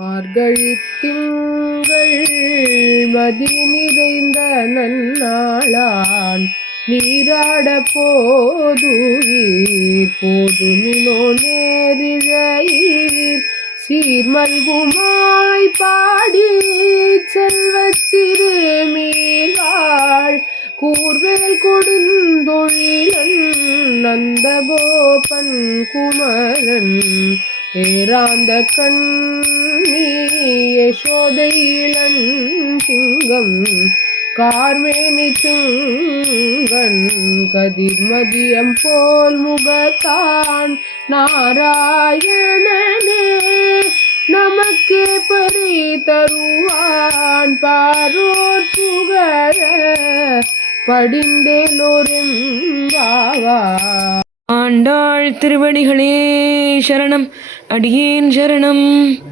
மார்கழித் திங்கள் மதி நிறைந்த நன்னாளான் நீராடப் போதுவீர் போதுமினோ நேரிழையீர் சீர்மல்குமாய் பாடி செல்வச் சிறுமீர்வாள் கூர்வேல் கொடுந்தொழிலன் நந்தகோபன் குமரன் ஏராந்த கண்ணி யசோதை இளன் சிங்கம் கார்மேனி சிங்கன் கதிர்மதியம் போல் முகத்தான் நாராயணனே நமக்கே பறை தருவான் பாரோர் புகழ படிந்தேலோரெம்பாவா. ஆண்டாள் திருவடிகளே சரணம், அடியேன் சரணம்.